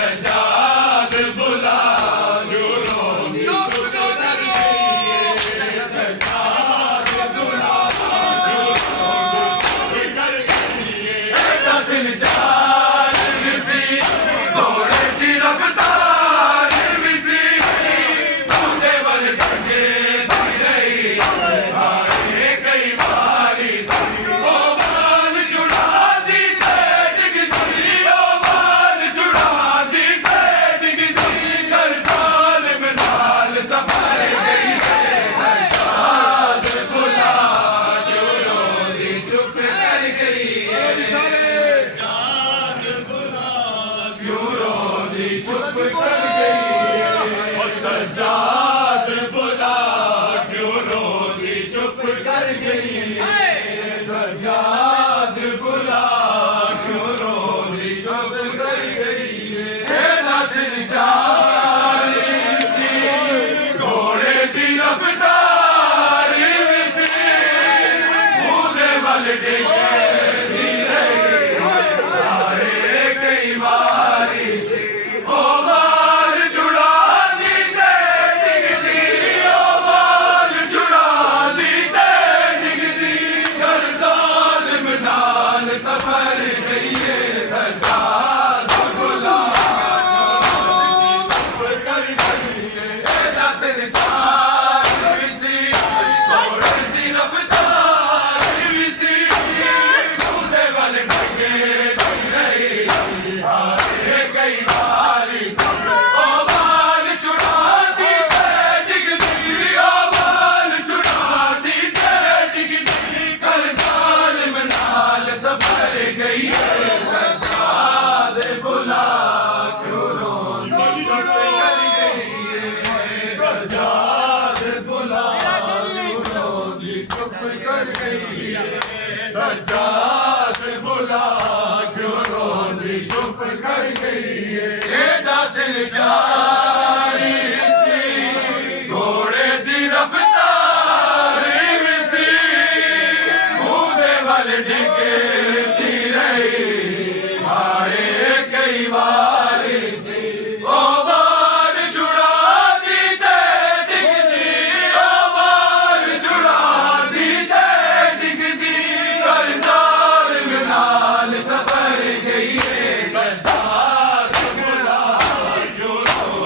सजाद बुला सजाद बुला क्यों रोनी चुप कर गई सजाद बुला क्यों रोनी चुप कर गई नस्ल जारी सी घोड़े दी रफ्तारी सी मुझे वल डिगे धीरे आए कई बारी सी सजाद बुला क्यों रोनी चुप कर गई ये नस्ल जारी सी घोड़े दी रफ्तारी सी मुझे वल डिगे धीरे आए कई बारी सी ओ बाल जुड़ा दी ते डिगदी ओ बाल जुड़ा दी ते डिगदी सफर गई सजाद बुला क्यों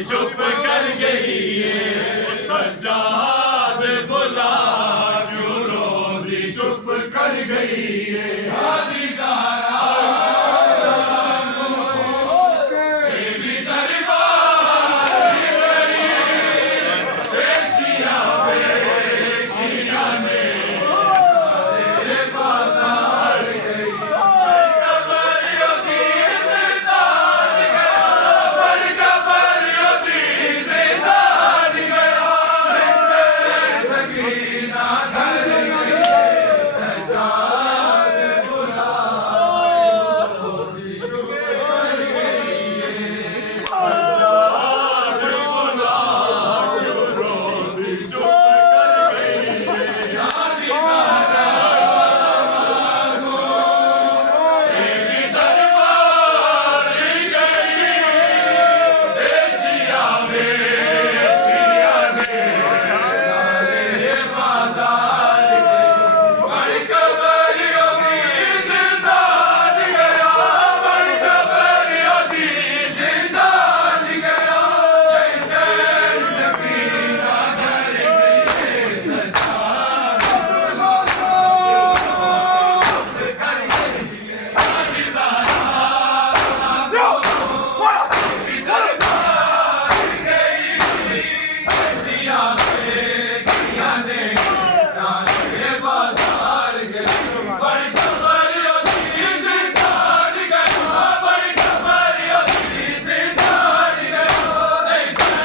चुप कर गई है सज्जाद बुला क्यों रोंदी चुप कर गई है हादी ज़हरा तेरी दरबार गई एशिया बेकिया ने तेरे बाजार गई कबरियों की ज़िंदान गया बड़ कबरियों की ज़िंदान गया सकीना घर गई सज्जाद बुला रोंदी चुप कर गई हादी तेरी दरबार गई एशिया बेकिया ने तेरे बाजार गई बड़ कबरियों की ज़िंदान गया बड़ कबरियों की ज़िंदान गया जैसे सकीना घर गई सज्जाद कर गई हादी एशिया बेकिया ने तेरे बाजार गई बड़ कबरियों की ज़िंदान गया बड़ कबरियों की ज़िंदान गया जैसे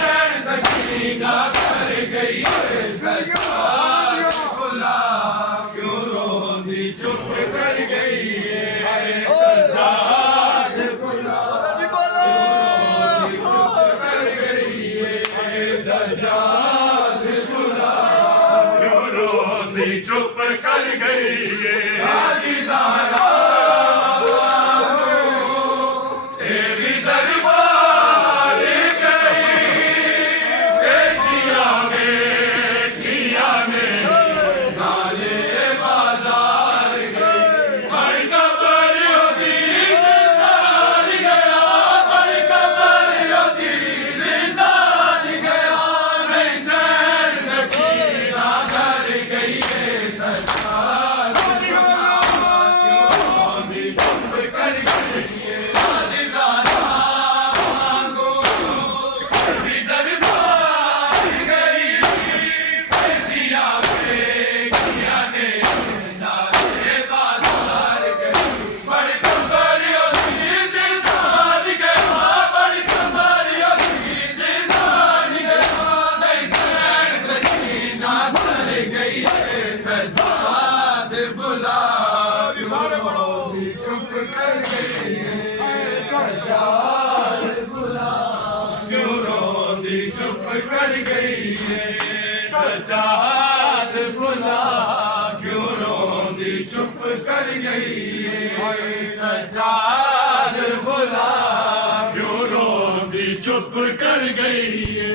सकीना घर गई सज्जाद बुला क्यों रोंदी चुप कर गई है सज्जाद बुला कर गई है सज्जाद बुला क्यों रोंदी चुप कर गई है हादी ज़हरा तेरी दरबार गई एशिया बेकिया ने साले बाजार गई बड़ कबरियों की ज़िंदान गया बड़ कबरियों की ज़िंदान गया सैर सकीना घर गई है सज्जाद रोंदी चुप कर गई है हादी ज़हरा तेरी दरबार गई एशिया बेकिया ने तेरे बाजार गई बड़ कबरियों की ज़िंदान गया बड़ कबरियों की ज़िंदान गया सैर सकीना घर गई है सज्जाद बुला रोंदी चुप कर गई है सज्जाद बुला क्यों रोंदी चुप कर गई है सज्जाद बुला क्यों रोंदी चुप कर गई है सज्जाद बुला क्यों रोंदी चुप कर गई है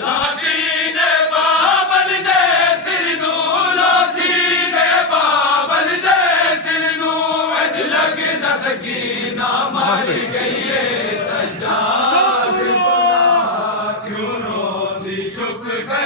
लासीने बाबल दे सिरनू लासीने बाबल दे सिरनू अज लगदा सकीना मर गई है सज्जाद बुला सुख